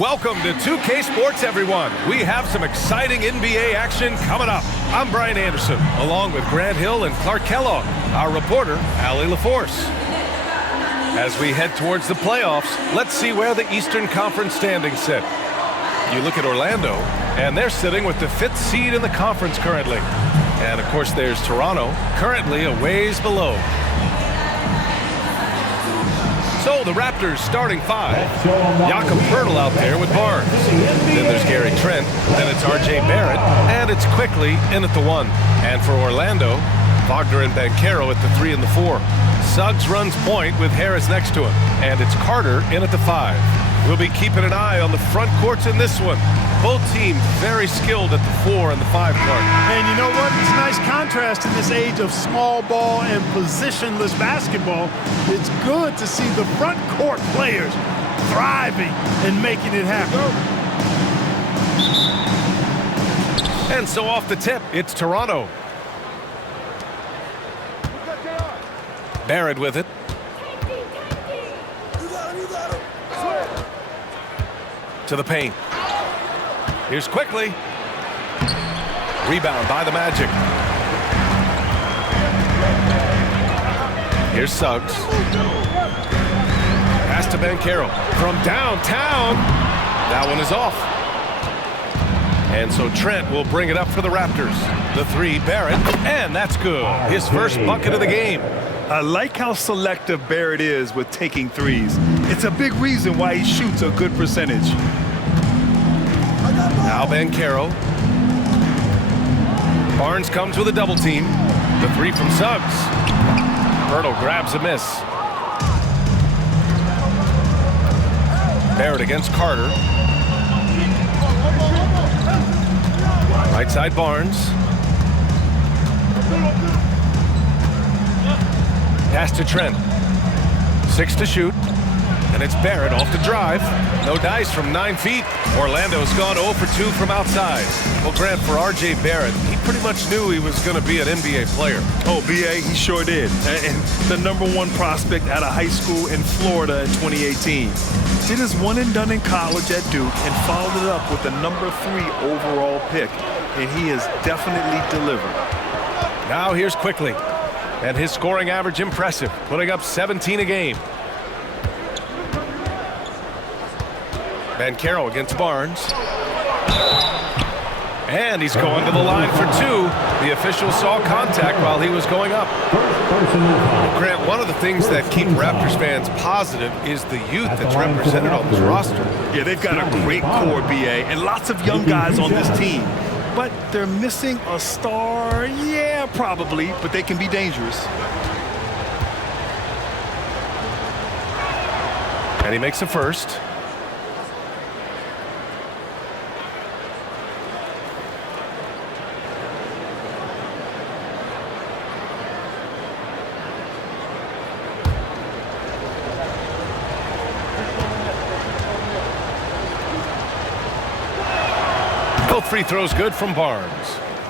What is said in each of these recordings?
Welcome to 2K Sports, everyone. We have some exciting NBA action coming up. I'm Brian Anderson, along with Grant Hill and Clark Kellogg, our reporter, Allie LaForce. As we head towards the playoffs, let's see where the Eastern Conference standings sit. You look at Orlando, and they're sitting with the 5th seed in the conference currently. And, of course, there's Toronto, currently a ways below. So the Raptors starting 5. Jakob Poeltl out there with Barnes. Then there's Gary Trent. Then it's R.J. Barrett. And it's Quickly in at the 1. And for Orlando, Wagner and Banchero at the 3 and the 4. Suggs runs point with Harris next to him. And it's Carter in at the 5. We'll be keeping an eye on the front courts in this one. Both teams very skilled at the 4 and the 5 part. And you know what? It's a nice contrast in this age of small ball and positionless basketball. It's good to see the front court players thriving and making it happen. And so off the tip, it's Toronto. Barrett with it. To the paint. Here's Quickly. Rebound by the Magic. Here's Suggs. Pass to Banchero from downtown. That one is off. And so Trent will bring it up for the Raptors. The 3, Barrett, and that's good. His first bucket of the game. I like how selective Barrett is with taking threes. It's a big reason why he shoots a good percentage. Now Banchero. Barnes comes with a double team. The 3 from Suggs. Poeltl grabs a miss. Barrett against Carter. Right side Barnes. Pass to Trent. 6 to shoot. And it's Barrett off the drive. No dice from 9 feet. Orlando's gone 0 for 2 from outside. Well, Grant, for R.J. Barrett, he pretty much knew he was going to be an NBA player. Oh, B.A., he sure did. And the #1 prospect out of high school in Florida in 2018. Did his one and done in college at Duke and followed it up with the #3 overall pick. And he has definitely delivered. Now here's Quickly. And his scoring average impressive, putting up 17 a game. Banchero against Barnes. And he's going to the line for 2. The official saw contact while he was going up. Grant, one of the things that keep Raptors fans positive is the youth that's represented on this roster. Yeah, they've got a great core, B.A., and lots of young guys on this team. But they're missing a star, yeah, probably, but they can be dangerous. And he makes a first. Both free throws good from Barnes.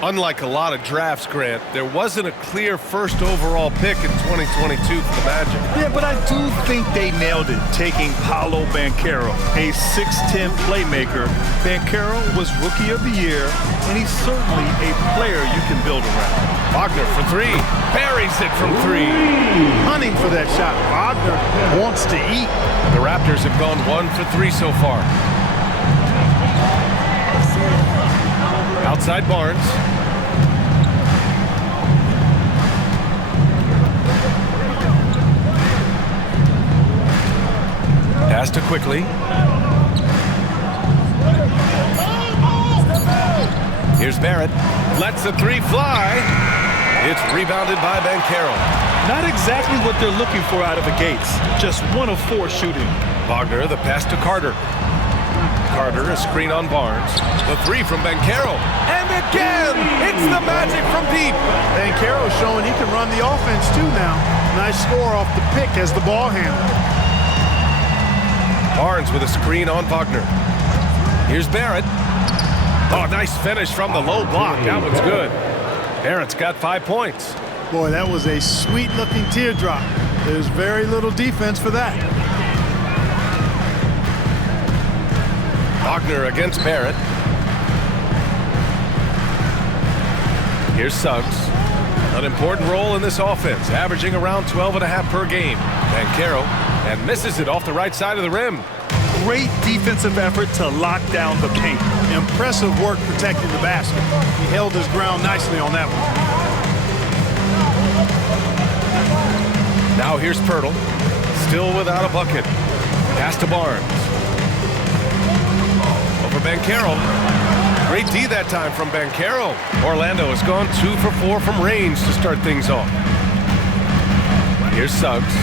Unlike a lot of drafts, Grant, there wasn't a clear first overall pick in 2022 for the Magic. Yeah, but I do think they nailed it, taking Paolo Banchero, a 6'10 playmaker. Banchero was Rookie of the Year, and he's certainly a player you can build around. Wagner for 3. Buries it from 3. Hunting for that shot. Wagner wants to eat. The Raptors have gone 1 for 3 so far. Outside Barnes. Pass to Quickly. Here's Barrett. Lets the 3 fly. It's rebounded by Banchero. Not exactly what they're looking for out of the gates. Just 1 of 4 shooting. Wagner, the pass to Carter. Carter, a screen on Barnes. The 3 from Banchero. And again, it's the Magic from deep. Banchero showing he can run the offense too now. Nice score off the pick as the ball handler. Barnes with a screen on Wagner. Here's Barrett. Oh, nice finish from the low block. That one's good. Barrett's got 5 points. Boy, that was a sweet-looking teardrop. There's very little defense for that. Wagner against Barrett. Here's Suggs. An important role in this offense, averaging around 12.5 per game. Banchero, and misses it off the right side of the rim. Great defensive effort to lock down the paint. Impressive work protecting the basket. He held his ground nicely on that one. Now here's Pirtle, still without a bucket. Pass to Barnes. Over Banchero. Great D that time from Banchero. Orlando has gone 2 for 4 from range to start things off. Here's Suggs.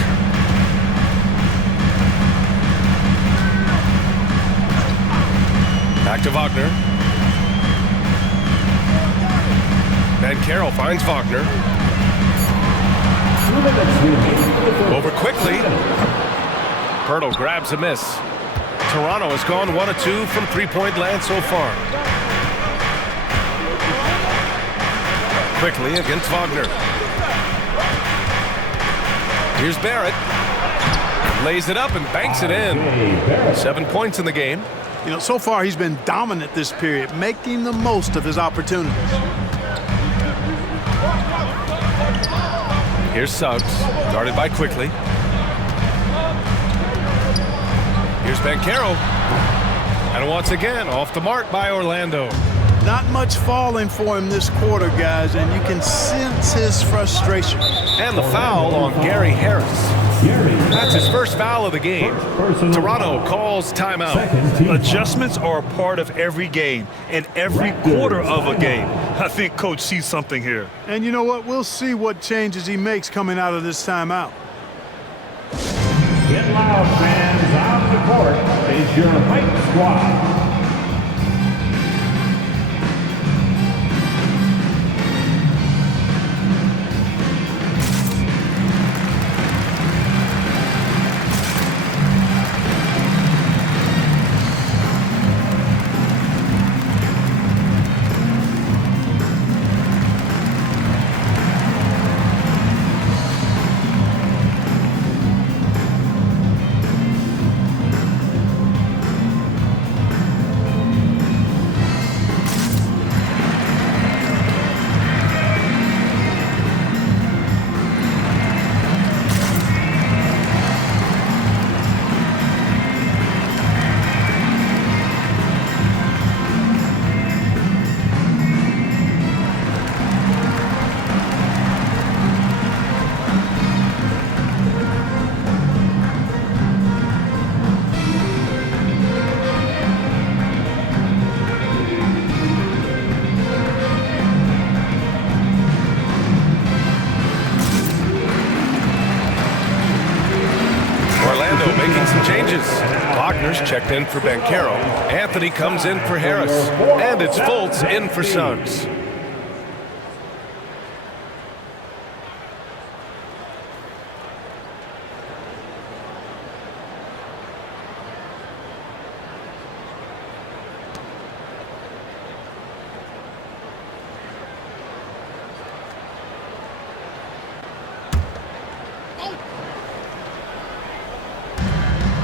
Back to Wagner. Banchero finds Wagner. Over quickly. Pirtle grabs a miss. Toronto has gone 1 of 2 from three-point land so far. Quickly against Wagner. Here's Barrett. Lays it up and banks it in. 7 points in the game. You know, so far he's been dominant this period, making the most of his opportunities. Here's Suggs, guarded by Quickly. Here's Banchero. And once again, off the mark by Orlando. Not much falling for him this quarter, guys, and you can sense his frustration. And the foul on Gary Harris. That's his first foul of the game. Toronto calls timeout. Adjustments are a part of every game and every quarter of a game. I think Coach sees something here. And you know what? We'll see what changes he makes coming out of this timeout. Get loud, fans. On the court is your White Squad. Wagner's checked in for Banchero. Anthony comes in for Harris. And it's Fultz in for Suggs.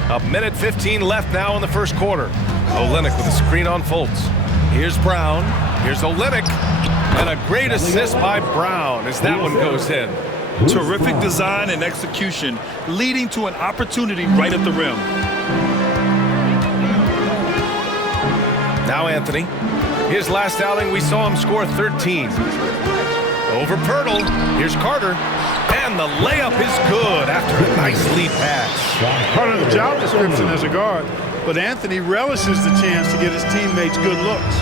A minute 15 left now in the first quarter. Olynyk with a screen on Fultz. Here's Brown. Here's Olynyk. And a great assist by Brown as that one goes in. Terrific design and execution, leading to an opportunity right at the rim. Now Anthony. His last outing, we saw him score 13. Over Pirtle. Here's Carter. And the layup is good after a nice lead pass. Part of the job description as a guard, but Anthony relishes the chance to get his teammates good looks.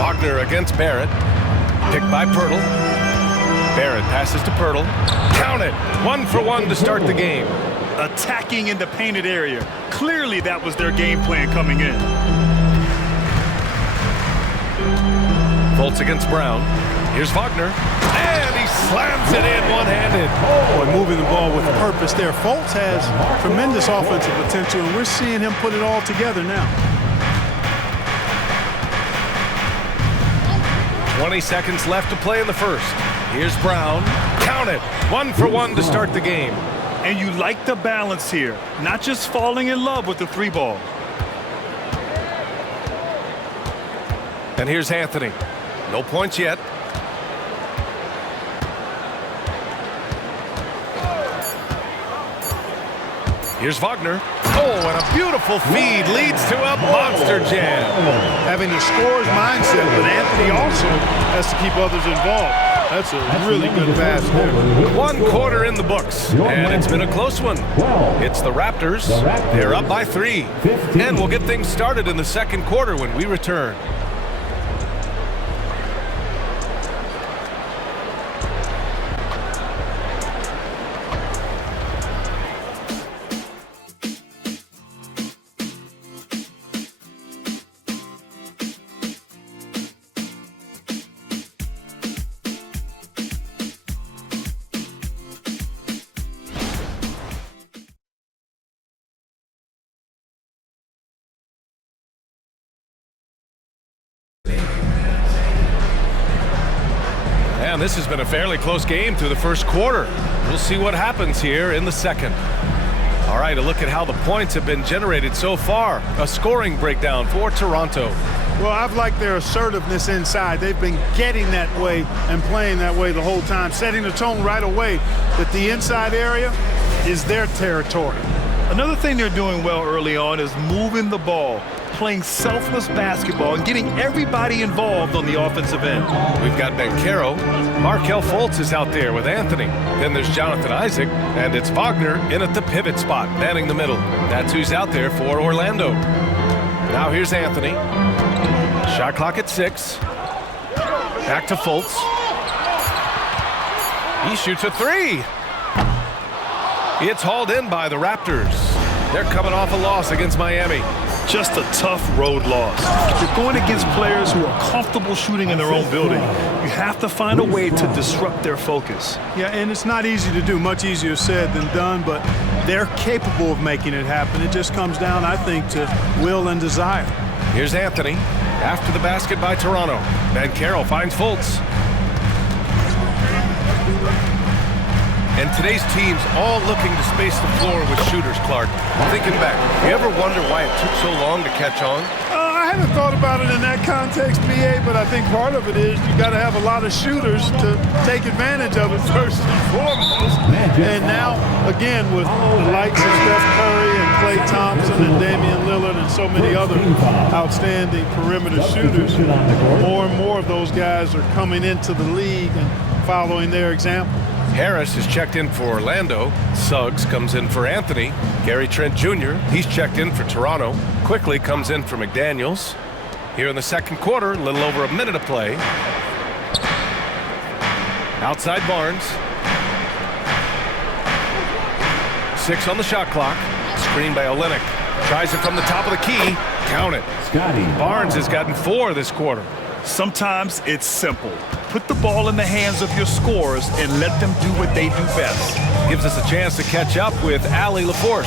Wagner against Barrett. Picked by Pirtle. Barrett passes to Pirtle. Count it. 1 for 1 to start the game. Attacking in the painted area. Clearly that was their game plan coming in. Fultz against Brown. Here's Wagner. And he slams it in one-handed. Boy, moving the ball with purpose there. Fultz has tremendous offensive potential, and we're seeing him put it all together now. 20 seconds left to play in the first. Here's Brown. Count it. 1 for 1 to start the game. And you like the balance here, not just falling in love with the 3 ball. And here's Anthony. No points yet. Here's Wagner. Oh, and a beautiful feed leads to a monster jam. Having a scorer's mindset, but Anthony also has to keep others involved. That's a really good pass there. 1 quarter in the books, and it's been a close one. It's the Raptors. They're up by 3. And we'll get things started in the second quarter when we return. And this has been a fairly close game through the first quarter. We'll see what happens here in the second. All right, a look at how the points have been generated so far. A scoring breakdown for Toronto. Well, I've liked their assertiveness inside. They've been getting that way and playing that way the whole time, setting the tone right away that the inside area is their territory. Another thing they're doing well early on is moving the ball, playing selfless basketball, and getting everybody involved on the offensive end. We've got Banchero. Markelle Fultz is out there with Anthony. Then there's Jonathan Isaac, and it's Wagner in at the pivot spot, manning the middle. That's who's out there for Orlando. Now here's Anthony. Shot clock at 6. Back to Fultz. He shoots a 3. It's hauled in by the Raptors. They're coming off a loss against Miami. Just a tough road loss. You're going against players who are comfortable shooting in their own building. You have to find a way to disrupt their focus. Yeah, and it's not easy to do. Much easier said than done, but they're capable of making it happen. It just comes down, I think, to will and desire. Here's Anthony. After the basket by Toronto. Banchero finds Fultz. And today's team's all looking to space the floor with shooters, Clark. Thinking back, you ever wonder why it took so long to catch on? I haven't thought about it in that context, BA, but I think part of it is you got to have a lot of shooters to take advantage of it first and foremost. And now, again, with the likes of Steph Curry and Klay Thompson and Damian Lillard and so many other outstanding perimeter shooters, more and more of those guys are coming into the league and following their example. Harris is checked in for Orlando. Suggs comes in for Anthony. Gary Trent Jr., he's checked in for Toronto. Quickly comes in for McDaniels. Here in the second quarter, a little over a minute of play. Outside Barnes. 6 on the shot clock. Screened by Olynyk. Tries it from the top of the key. Count it. Barnes has gotten 4 this quarter. Sometimes it's simple. Put the ball in the hands of your scorers and let them do what they do best. Gives us a chance to catch up with Allie LaForce.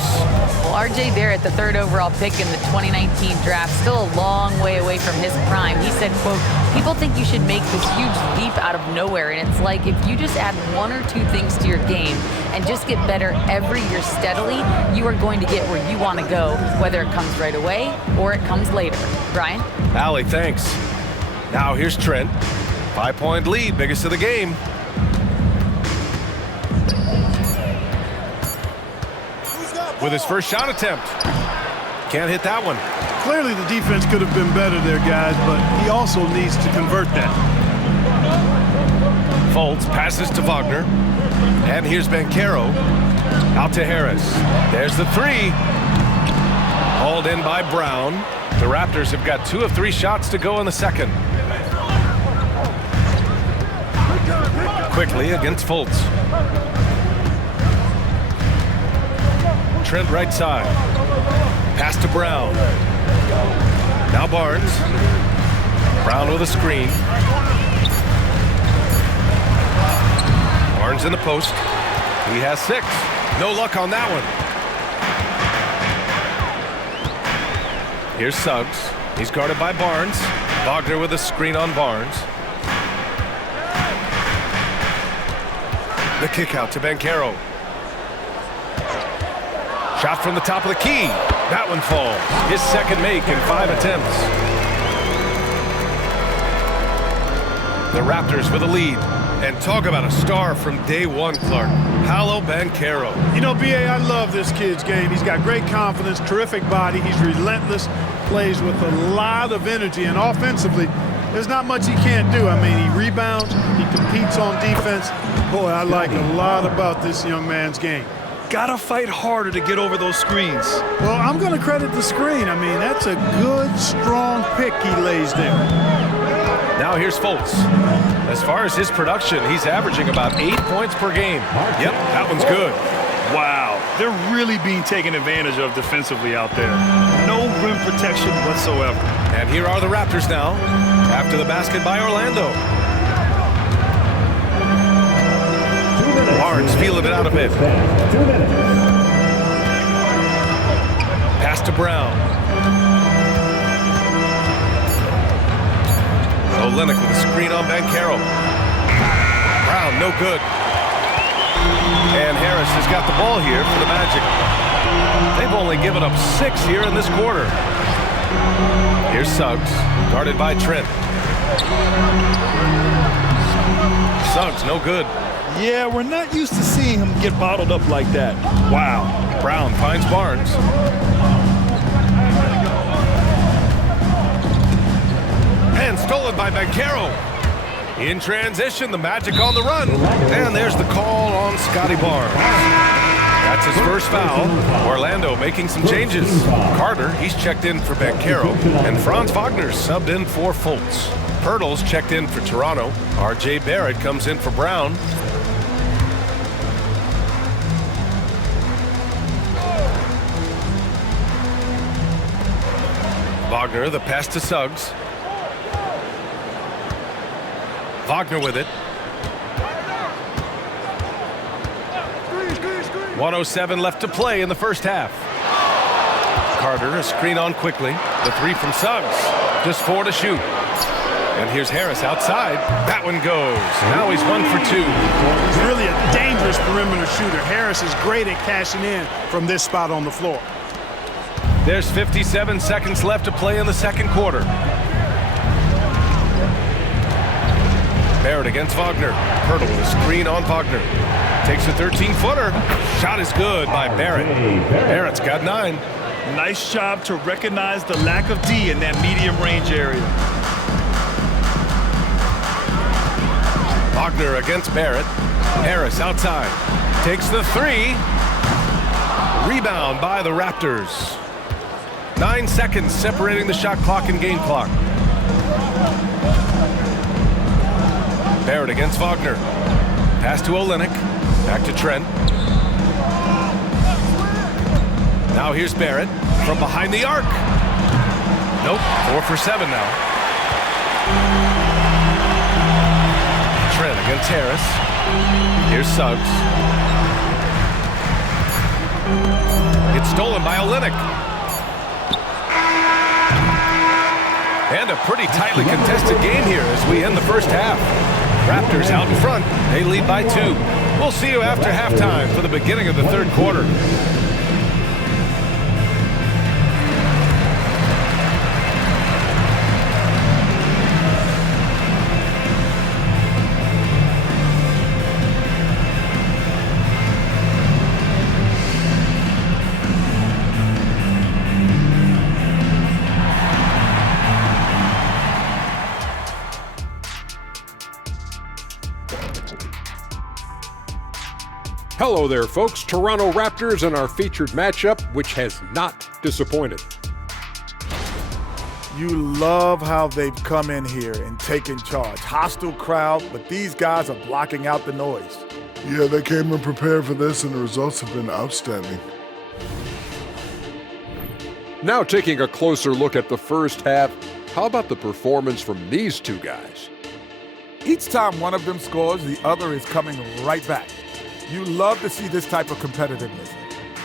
Well, R.J. Barrett, the 3rd overall pick in the 2019 draft, still a long way away from his prime. He said, quote, people think you should make this huge leap out of nowhere, and it's like if you just add 1 or 2 things to your game and just get better every year steadily, you are going to get where you want to go, whether it comes right away or it comes later. Brian? Allie, thanks. Now here's Trent. 5-point lead, biggest of the game. With his first shot attempt. Can't hit that one. Clearly the defense could have been better there, guys, but he also needs to convert that. Fultz passes to Wagner. And here's Banchero. Out to Harris. There's the 3. Hauled in by Brown. The Raptors have got 2 of 3 shots to go in the second. Quickly against Fultz. Trent right side. Pass to Brown. Now Barnes. Brown with a screen. Barnes in the post. He has 6. No luck on that one. Here's Suggs. He's guarded by Barnes. Wagner with a screen on Barnes. The kick out to Banchero. Shot from the top of the key. That one falls. His second make in 5 attempts. The Raptors with a lead. And talk about a star from day one, Clark. Paolo Banchero. You know, B.A., I love this kid's game. He's got great confidence, terrific body. He's relentless, plays with a lot of energy, and offensively, there's not much he can't do. I mean, he rebounds, he competes on defense. Boy, I like a lot about this young man's game. Gotta fight harder to get over those screens. Well, I'm going to credit the screen. I mean, that's a good, strong pick he lays there. Now here's Fultz. As far as his production, he's averaging about 8 points per game. Yep, that one's good. Wow, they're really being taken advantage of defensively out there. No rim protection whatsoever. And here are the Raptors now, after the basket by Orlando. Barnes feeling it out a bit. Pass to Brown. Olynyk with a screen on Banchero. Brown, no good. And Harris has got the ball here for the Magic. They've only given up 6 here in this quarter. Here's Suggs, guarded by Trent. Suggs, no good. Yeah, we're not used to seeing him get bottled up like that. Wow. Brown finds Barnes. And stolen by Banchero. In transition, the Magic on the run. And there's the call on Scotty Barnes. That's his first foul. Orlando making some changes. Carter, he's checked in for Banchero. And Franz Wagner's subbed in for Fultz. Pirtle's checked in for Toronto. R.J. Barrett comes in for Brown. Wagner, the pass to Suggs. Wagner with it. 1:07 left to play in the first half. Carter, a screen on quickly. The three from Suggs. Just 4 to shoot. And here's Harris outside. That one goes. Now he's 1 for 2. He's really a dangerous perimeter shooter. Harris is great at cashing in from this spot on the floor. There's 57 seconds left to play in the second quarter. Barrett against Wagner. Pirtle with a screen on Wagner. Takes a 13-footer. Shot is good by Barrett. Barrett's got 9. Nice job to recognize the lack of D in that medium range area. Wagner against Barrett. Harris outside. Takes the 3. Rebound by the Raptors. 9 seconds separating the shot clock and game clock. Barrett against Wagner. Pass to Olynyk. Back to Trent. Now here's Barrett from behind the arc. Nope, 4 for 7 now. Trent against Harris. Here's Suggs. It's stolen by Olynyk. And a pretty tightly contested game here as we end the first half. Raptors out in front. They lead by 2. We'll see you after halftime for the beginning of the third quarter. Hello there, folks. Toronto Raptors and our featured matchup, which has not disappointed. You love how they've come in here and taken charge. Hostile crowd, but these guys are blocking out the noise. Yeah, they came in prepared for this, and the results have been outstanding. Now taking a closer look at the first half, how about the performance from these two guys? Each time one of them scores, the other is coming right back. You love to see this type of competitiveness.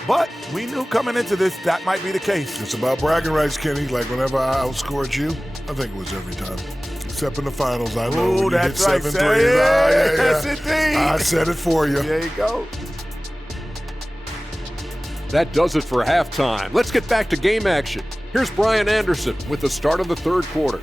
But we knew coming into this that might be the case. It's about bragging rights, Kenny. Like whenever I outscored you, I think it was every time. Except in the finals, I know when you hit 7 threes. Yes, indeed. I said it for you. There you go. That does it for halftime. Let's get back to game action. Here's Brian Anderson with the start of the third quarter.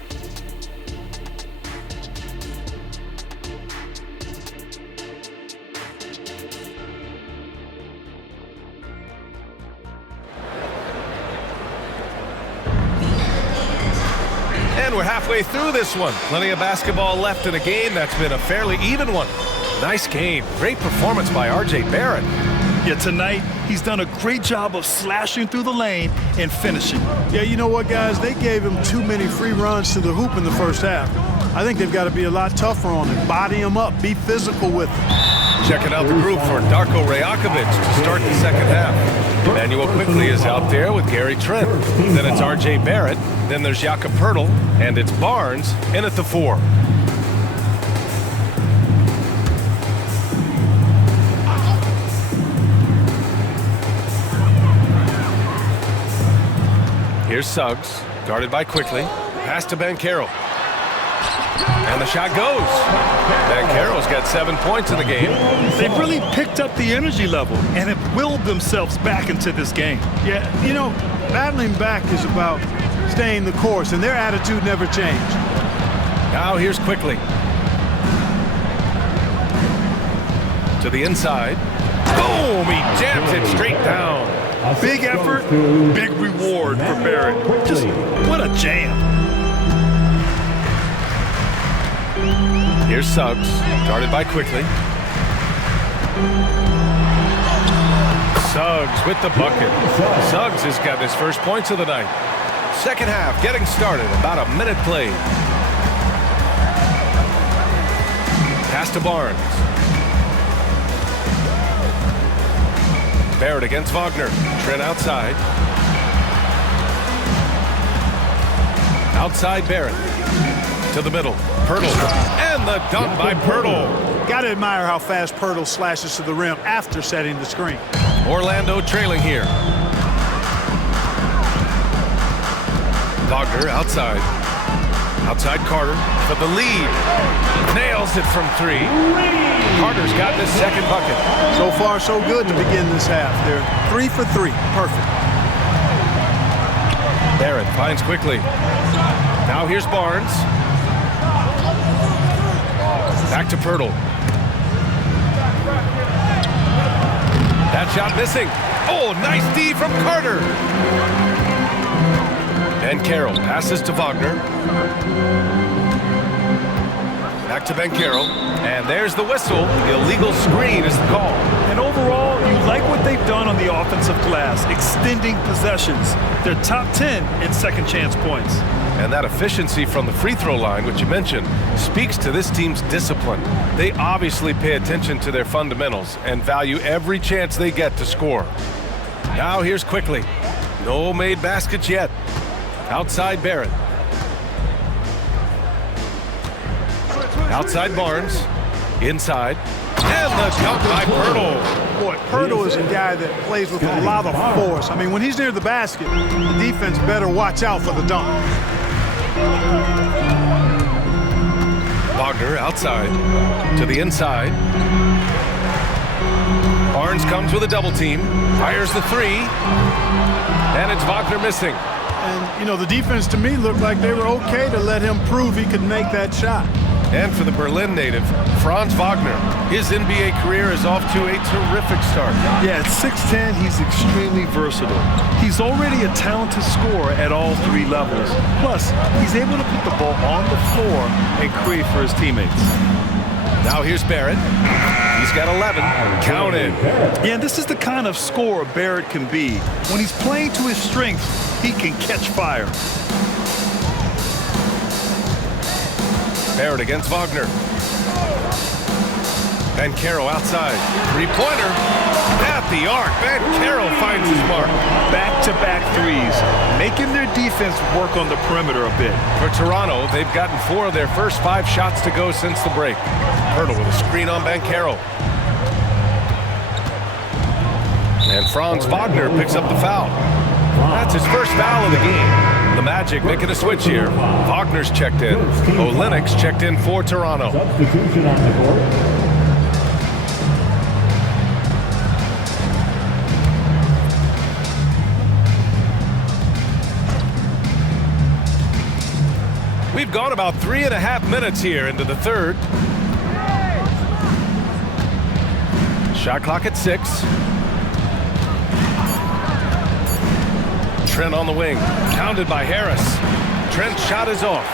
And we're halfway through this one. Plenty of basketball left in a game that's been a fairly even one. Nice game. Great performance by R.J. Barrett. Yeah, tonight he's done a great job of slashing through the lane and finishing. Yeah, you know what, guys? They gave him too many free runs to the hoop in the first half. I think they've got to be a lot tougher on him. Body him up. Be physical with him. Checking out the group for Darko Rajakovic to start the second half. Emmanuel Quickly is out there with Gary Trent. Then it's R.J. Barrett. Then there's Jakob Poeltl. And it's Barnes in at the 4. Here's Suggs, guarded by Quickly. Pass to Banchero. And the shot goes. Banchero's got 7 points in the game. They've really picked up the energy level and have willed themselves back into this game. Yeah, you know, battling back is about staying the course, and their attitude never changed. Now here's Quickly. To the inside. Boom! He jams it straight down. Big effort, big reward for Barrett. Just what a jam. Here's Suggs, guarded by Quickly. Suggs with the bucket. Suggs has got his first points of the night. Second half getting started, about a minute played. Pass to Barnes. Barrett against Wagner. Trent outside. Outside Barrett. To the middle. Poeltl. And the dunk by Poeltl. Got to admire how fast Poeltl slashes to the rim after setting the screen. Orlando trailing here. Wagner outside. Outside Carter for the lead. Nails it from 3. Carter's got his second bucket. So far, so good to begin this half. They're 3 for 3. Perfect. Barrett finds Quickly. Now here's Barnes. Back to Poeltl. That shot missing. Oh, nice D from Carter. Banchero passes to Wagner. Back to Banchero. And there's the whistle. Illegal screen is the call. And overall, you like what they've done on the offensive glass, extending possessions. They're top 10 in second chance points. And that efficiency from the free throw line, which you mentioned, speaks to this team's discipline. They obviously pay attention to their fundamentals and value every chance they get to score. Now here's Quickly. No made baskets yet. Outside Barrett. Outside Barnes. Inside. And the dunk by Poeltl. Boy, Poeltl is a guy that plays with a lot of force. I mean, when he's near the basket, the defense better watch out for the dunk. Wagner outside. To the inside. Barnes comes with a double team. Fires the 3. And it's Wagner missing. And, you know, the defense to me looked like they were okay to let him prove he could make that shot. And for the Berlin native, Franz Wagner, his NBA career is off to a terrific start. Yeah, at 6'10", he's extremely versatile. He's already a talented scorer at all 3 levels. Plus, he's able to put the ball on the floor and create for his teammates. Now here's Barrett. He's got 11. Counted. Yeah, this is the kind of scorer Barrett can be. When he's playing to his strengths, he can catch fire. Barrett against Wagner. Banchero outside. 3-pointer. At the arc. Banchero finds his mark. Back-to-back threes, making their defense work on the perimeter a bit. For Toronto, they've gotten 4 of their first 5 shots to go since the break. Poeltl with a screen on Banchero. And Franz Wagner picks up the foul. That's his first foul of the game. The Magic making a switch here. Wagner's checked in. Olynyk's checked in for Toronto. Substitution on the court. We've gone about 3.5 minutes here into the third. Shot clock at 6. Trent on the wing, pounded by Harris. Trent's shot is off.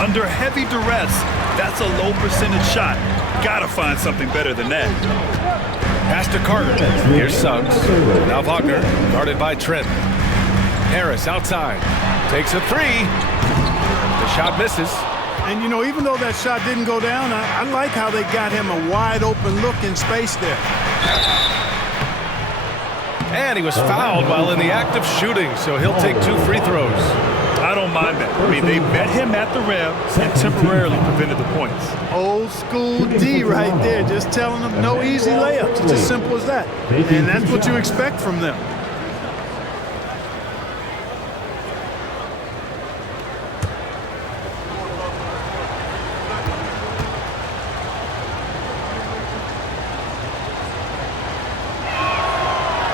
Under heavy duress, that's a low percentage shot. Gotta find something better than that. Pass to Carter. Here's Suggs. Now Wagner, guarded by Trent. Harris outside. Takes a 3. The shot misses. And, you know, even though that shot didn't go down, I like how they got him a wide open look in space there. And he was fouled while in the act of shooting, so he'll take 2 free throws. I don't mind that. I mean, they met him at the rim and temporarily prevented the points. Old school D right there, just telling them no easy layups. It's as simple as that. And that's what you expect from them.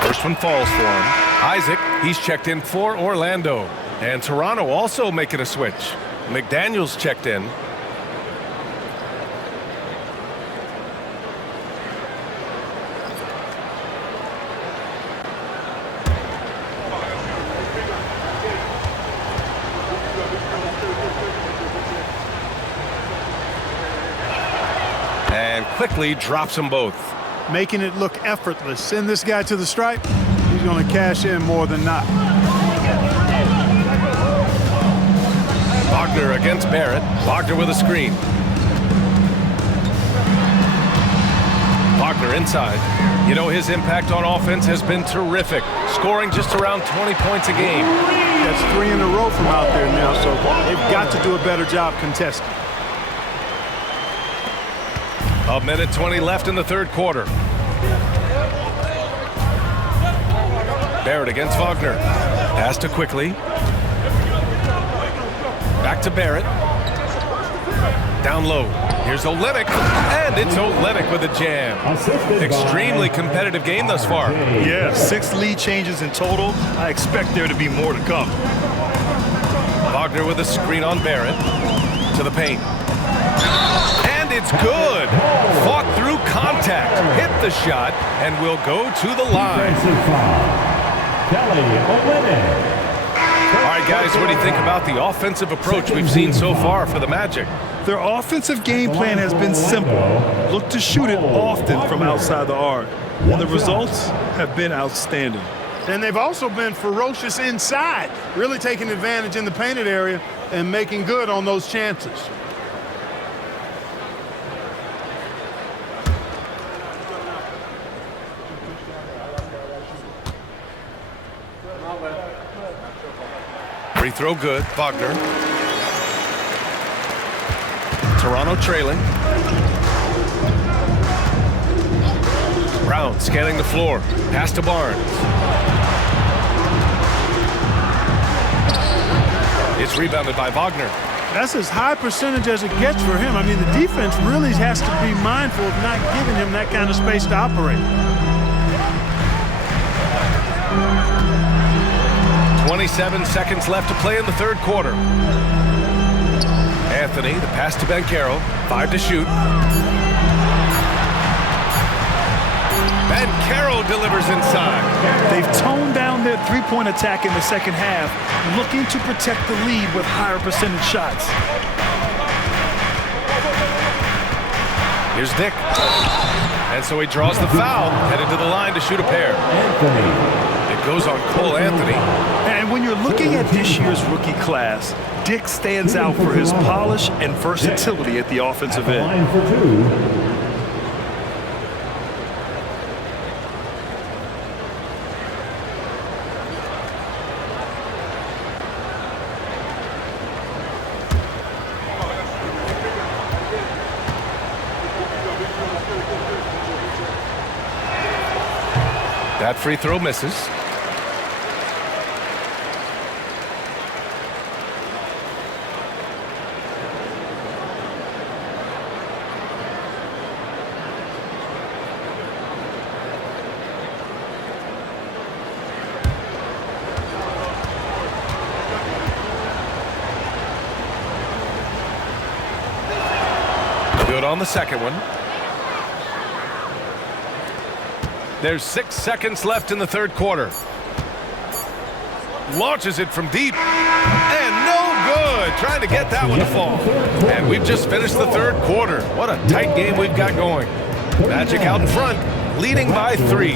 First one falls for him. Isaac, he's checked in for Orlando. And Toronto also making a switch. McDaniels checked in. And quickly drops them both. Making it look effortless. Send this guy to the stripe. He's going to cash in more than not. Wagner against Barrett. Wagner with a screen. Wagner inside. You know, his impact on offense has been terrific, scoring just around 20 points a game. That's 3 in a row from out there now, so they've got to do a better job contesting. A minute 20 left in the third quarter. Barrett against Wagner. Pass to Quickly. Back to Barrett. Down low. Here's Olenek, and it's Olenek with a jam. Extremely competitive game thus far. Yeah, 6 lead changes in total. I expect there to be more to come. Wagner with a screen on Barrett. To the paint. And it's good. Fought through contact. Hit the shot, and will go to the line. All right, guys, what do you think about the offensive approach we've seen so far for the Magic? Their offensive game plan has been simple. Look to shoot it often from outside the arc. And the results have been outstanding. And they've also been ferocious inside, really taking advantage in the painted area and making good on those chances. Free throw good. Wagner. Toronto trailing. Brown scanning the floor. Pass to Barnes. It's rebounded by Wagner. That's as high percentage as it gets for him. I mean, the defense really has to be mindful of not giving him that kind of space to operate. 27 seconds left to play in the third quarter. Anthony, the pass to Banchero. 5 to shoot. Banchero delivers inside. They've toned down their three-point attack in the second half, looking to protect the lead with higher percentage shots. Here's Dick. And so he draws the foul, headed to the line to shoot a pair. It goes on Cole Anthony. And when you're looking at this year's rookie class, Dick stands out for his polish and versatility at the offensive end. That free throw misses. Good on the second one. There's 6 seconds left in the third quarter. Launches it from deep. And no good. Trying to get that one to fall. And we've just finished the third quarter. What a tight game we've got going. Magic out in front, leading by 3.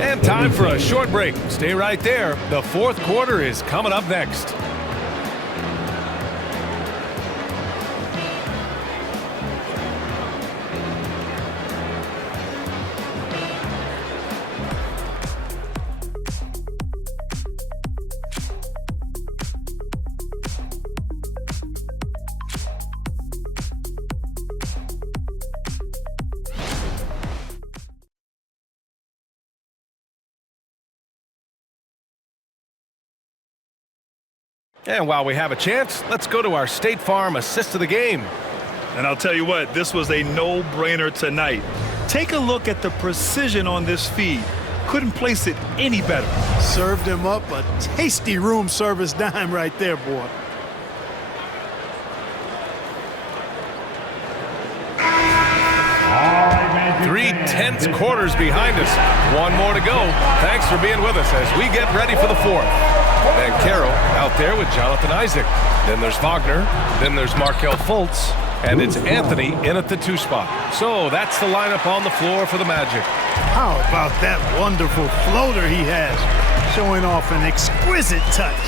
And time for a short break. Stay right there. The fourth quarter is coming up next. And while we have a chance, let's go to our State Farm assist of the game. And I'll tell you what, this was a no-brainer tonight. Take a look at the precision on this feed. Couldn't place it any better. Served him up a tasty room service dime right there, boy. Three tense quarters behind us. One more to go. Thanks for being with us as we get ready for the fourth. Banchero out there with Jonathan Isaac. Then there's Wagner. Then there's Markelle Fultz. And it's Anthony in at the 2 spot. So that's the lineup on the floor for the Magic. How about that wonderful floater he has, showing off an exquisite touch.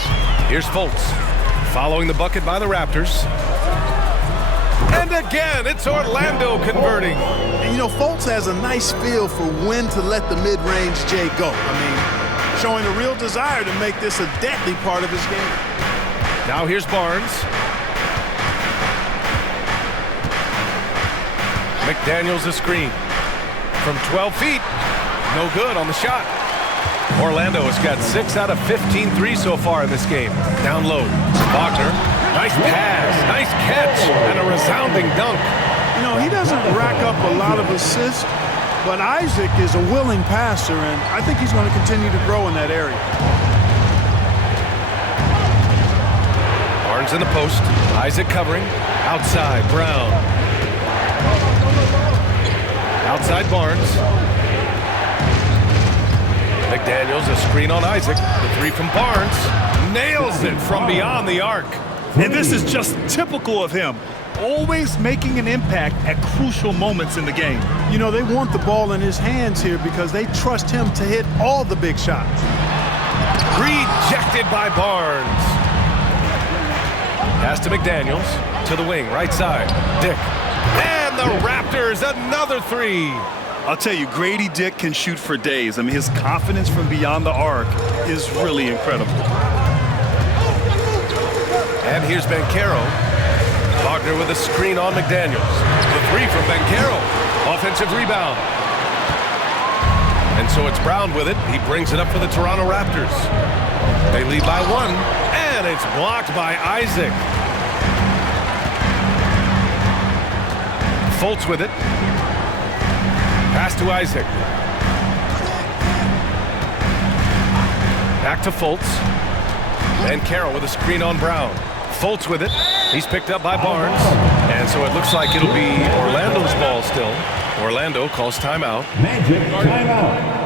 Here's Fultz following the bucket by the Raptors. And again, it's Orlando converting. And you know, Fultz has a nice feel for when to let the mid-range J go. I mean, showing a real desire to make this a deadly part of his game. Now here's Barnes. McDaniels a screen. From 12 feet, no good on the shot. Orlando has got 6 out of 15 threes so far in this game. Down low, Wagner. Nice pass, nice catch, and a resounding dunk. You know, he doesn't rack up a lot of assists, but Isaac is a willing passer, and I think he's going to continue to grow in that area. Barnes in the post, Isaac covering. Outside, Brown. Outside Barnes. McDaniels a screen on Isaac. The 3 from Barnes. Nails it from beyond the arc. And this is just typical of him. Always making an impact at crucial moments in the game. You know, they want the ball in his hands here because they trust him to hit all the big shots. Rejected by Barnes. Pass to McDaniels. To the wing, right side. Dick. And the Raptors, another 3. I'll tell you, Grady Dick can shoot for days. I mean, his confidence from beyond the arc is really incredible. And here's Banchero. Wagner with a screen on McDaniels. The 3 from Banchero. Offensive rebound. And so it's Brown with it. He brings it up for the Toronto Raptors. They lead by 1, and it's blocked by Isaac. Fultz with it. Pass to Isaac. Back to Fultz. And Carroll with a screen on Brown. Fultz with it. He's picked up by Barnes. And so it looks like it'll be Orlando's ball still. Orlando calls timeout. Magic timeout.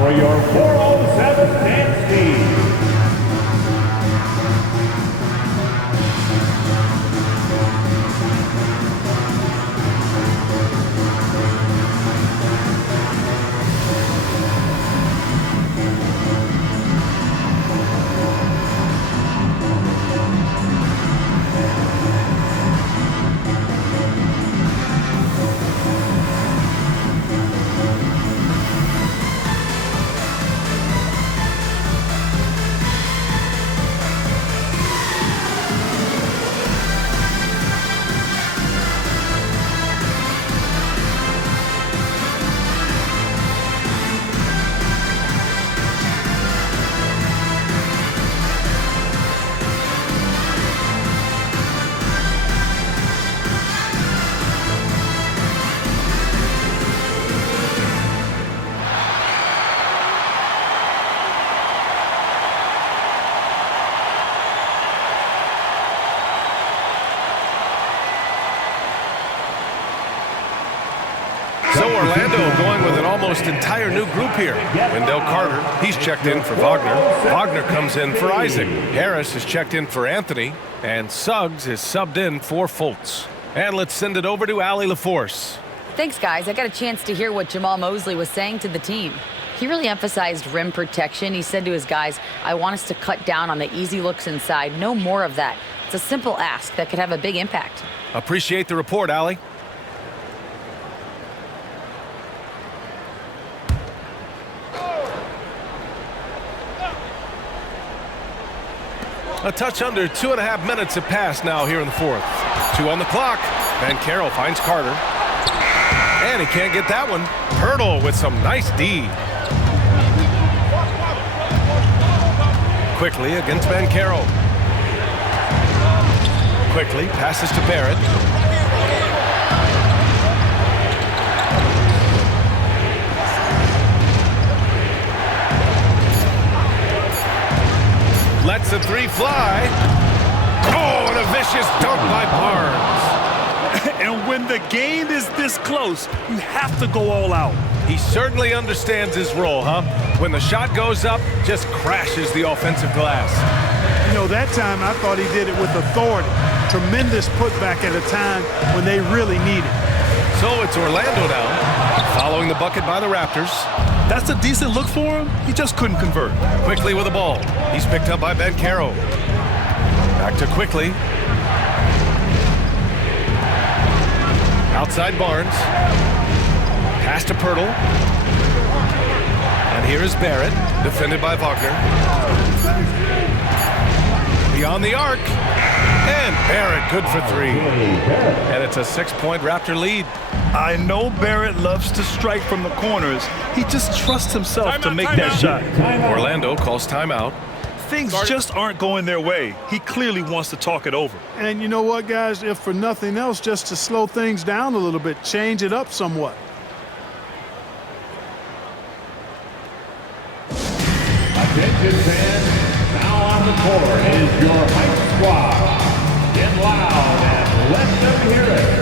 For your 407 dance team. Orlando going with an almost entire new group here. Wendell Carter, he's checked in for Wagner. Wagner comes in for Isaac. Harris is checked in for Anthony. And Suggs is subbed in for Fultz. And let's send it over to Allie LaForce. Thanks, guys. I got a chance to hear what Jamal Mosley was saying to the team. He really emphasized rim protection. He said to his guys, I want us to cut down on the easy looks inside. No more of that. It's a simple ask that could have a big impact. Appreciate the report, Allie. A touch under 2.5 minutes have passed now here in the fourth. 2 on the clock. Van Carroll finds Carter. And he can't get that one. Pirtle with some nice D. Quickly against Van Carroll. Quickly passes to Barrett. Lets the three fly. Oh, and a vicious dunk by Barnes. And when the game is this close, you have to go all out. He certainly understands his role, huh? When the shot goes up, just crashes the offensive glass. You know, that time I thought he did it with authority. Tremendous putback at a time when they really need it. So it's Orlando now, following the bucket by the Raptors. That's a decent look for him. He just couldn't convert. Quickly with the ball. He's picked up by Ben Caro. Back to Quickly. Outside Barnes. Pass to Pirtle. And here is Barrett, defended by Wagner. Beyond the arc. And Barrett good for 3. And it's a 6-point Raptor lead. I know Barrett loves to strike from the corners. He just trusts himself to make that shot. Orlando calls timeout. Things just aren't going their way. He clearly wants to talk it over. And you know what, guys? If for nothing else, just to slow things down a little bit, change it up somewhat. Attention fans, now on the court is your hype squad. Get loud and let them hear it.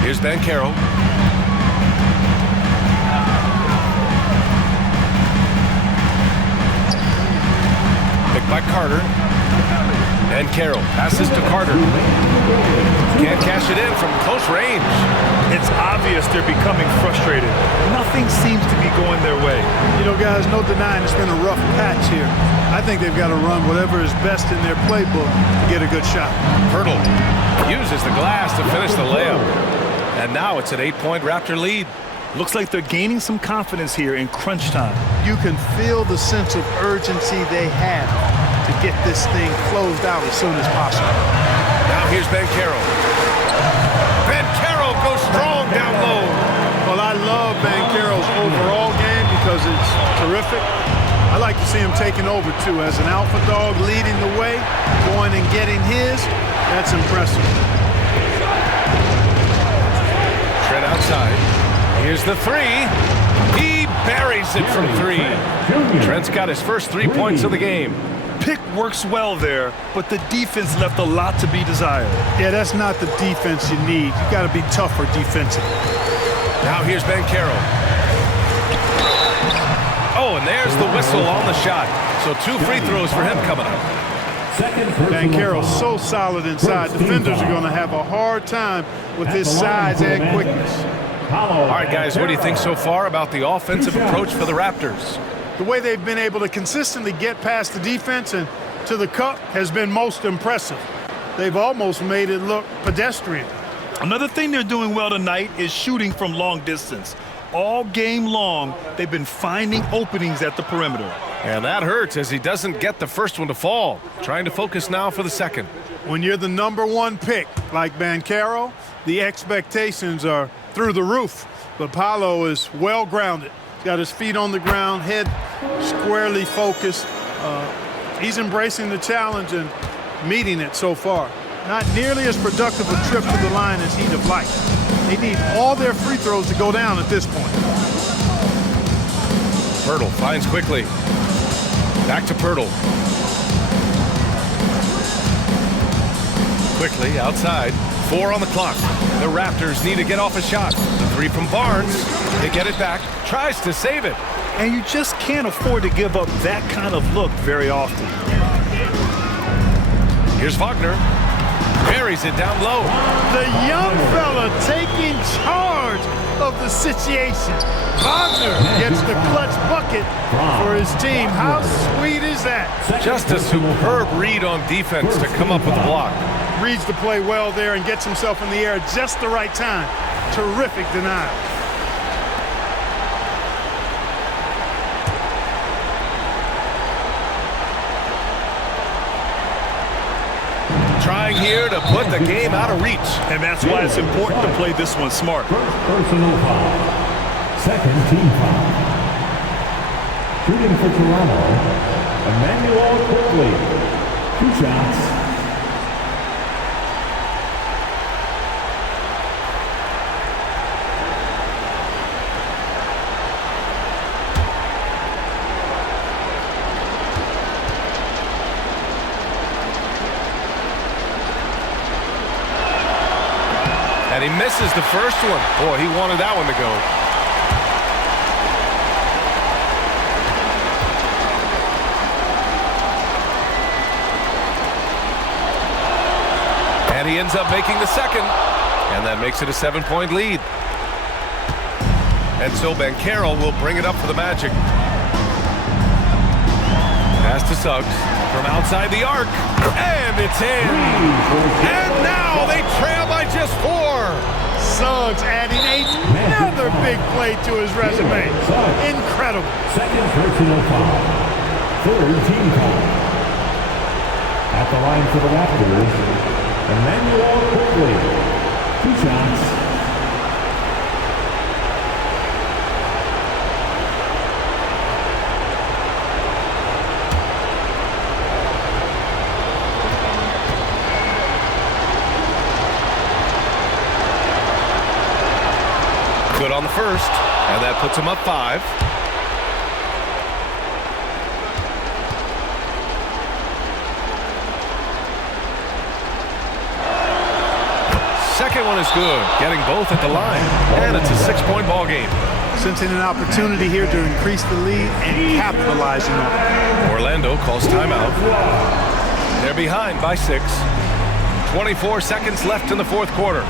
Here's Ben Caro. Picked by Carter. Ben Caro passes to Carter. Can't cash it in from close range. It's obvious they're becoming frustrated. Nothing seems to be going their way. You know, guys, no denying it's been a rough patch here. I think they've got to run whatever is best in their playbook to get a good shot. Pirtle uses the glass to finish the layup. And now it's an 8-point Raptor lead. Looks like they're gaining some confidence here in crunch time. You can feel the sense of urgency they have to get this thing closed out as soon as possible. Now here's Ben Caro. Ben Caro goes strong down low. Well, I love Ben Caro's overall game because it's terrific. I like to see him taking over, too, as an alpha dog leading the way, going and getting his. That's impressive. Trent outside. Here's the three. He buries it from three. Trent's got his first 3 points of the game. Pick works well there, but the defense left a lot to be desired. Yeah, that's not the defense you need. You got to be tougher defensively. Now here's Banchero. Oh, and there's the whistle on the shot. So 2 free throws for him coming up. Banchero's so solid inside. Defenders are going to have a hard time with his size and quickness. All right, guys, what do you think so far about the offensive approach for the Raptors? The way they've been able to consistently get past the defense and to the cup has been most impressive. They've almost made it look pedestrian. Another thing they're doing well tonight is shooting from long distance. All game long, they've been finding openings at the perimeter. And that hurts as he doesn't get the first one to fall. Trying to focus now for the second. When you're the #1 pick, like Banchero, the expectations are through the roof. But Paolo is well-grounded. He's got his feet on the ground, head squarely focused. He's embracing the challenge and meeting it so far. Not nearly as productive a trip to the line as he'd have liked. They need all their free throws to go down at this point. Pirtle finds quickly. Back to Pirtle. Quickly outside. 4 on the clock. The Raptors need to get off a shot. The 3 from Barnes. They get it back. Tries to save it. And you just can't afford to give up that kind of look very often. Here's Wagner. Buries it down low. The young fella taking charge of the situation. Wagner gets the clutch bucket for his team. How sweet is that? Just a superb read on defense to come up with the block. Reads the play well there and gets himself in the air at just the right time. Terrific denial. Trying here to put the game out of reach. And that's why it's important to play this one smart. First personal foul. Second team foul. Shooting for Toronto, Emmanuel Quickly. 2 shots. And he misses the first one. Boy, he wanted that one to go. And he ends up making the second. And that makes it a 7-point lead. And so Banchero will bring it up for the Magic. Pass to Suggs from outside the arc. And it's in. And now they trail by just 4. Suggs adding another big play to his resume. Incredible. Second personal foul. Third team foul. At the line for the Raptors, Emmanuel Quickly. 2 shots. Good on the first, and that puts him up 5. Second one is good, getting both at the line, and it's a 6-point ball game. Sensing an opportunity here to increase the lead and capitalizing on it. Orlando calls timeout. They're behind by 6. 24 seconds left in the 4th quarter.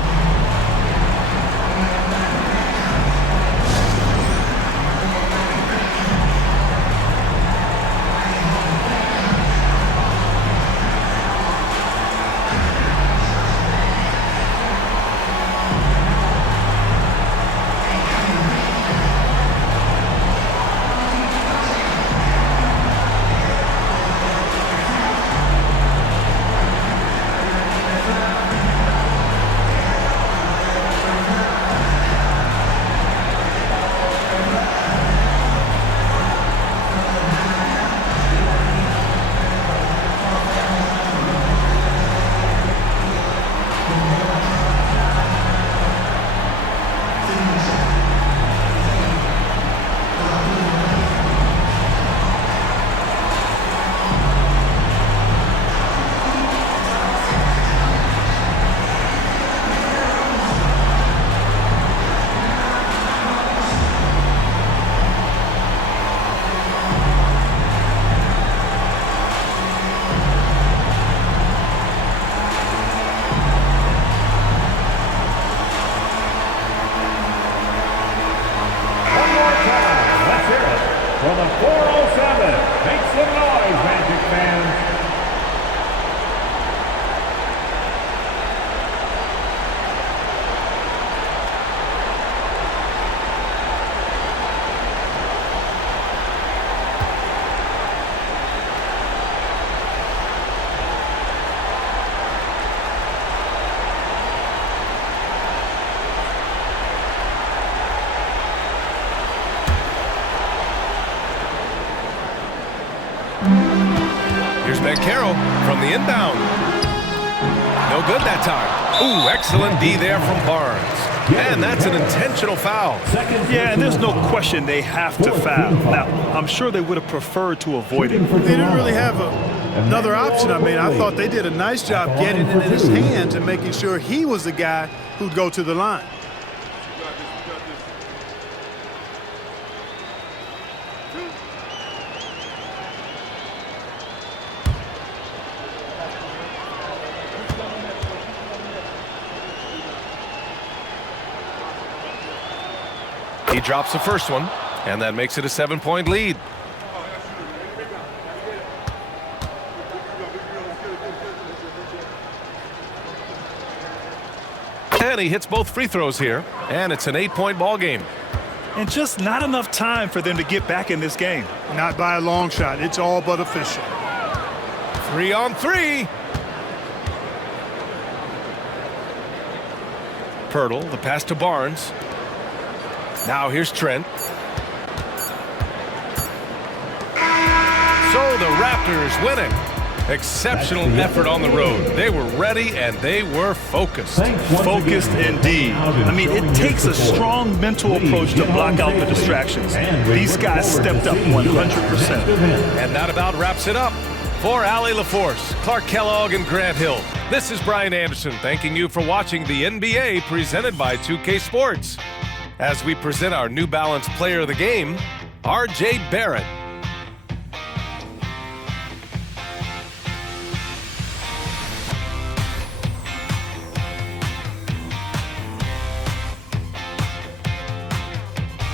Banchero from the inbound. No good that time. Ooh, excellent D there from Barnes. And that's an intentional foul. Yeah, and there's no question they have to foul. Now, I'm sure they would have preferred to avoid it. They didn't really have another option. I mean, I thought they did a nice job getting it in his hands and making sure he was the guy who'd go to the line. He drops the first one, and that makes it a 7-point lead. And he hits both free throws here, and it's an 8-point ball game. And just not enough time for them to get back in this game. Not by a long shot. It's all but official. 3-on-3. Pirtle, the pass to Barnes. Now here's Trent. So the Raptors winning. Exceptional effort on the road. They were ready and they were focused. Focused indeed. I mean, it takes a strong mental approach to block out the distractions. These guys stepped up 100%. And that about wraps it up. For Allie LaForce, Clark Kellogg, and Grant Hill, this is Brian Anderson thanking you for watching the NBA presented by 2K Sports. As we present our New Balance Player of the Game, R.J. Barrett.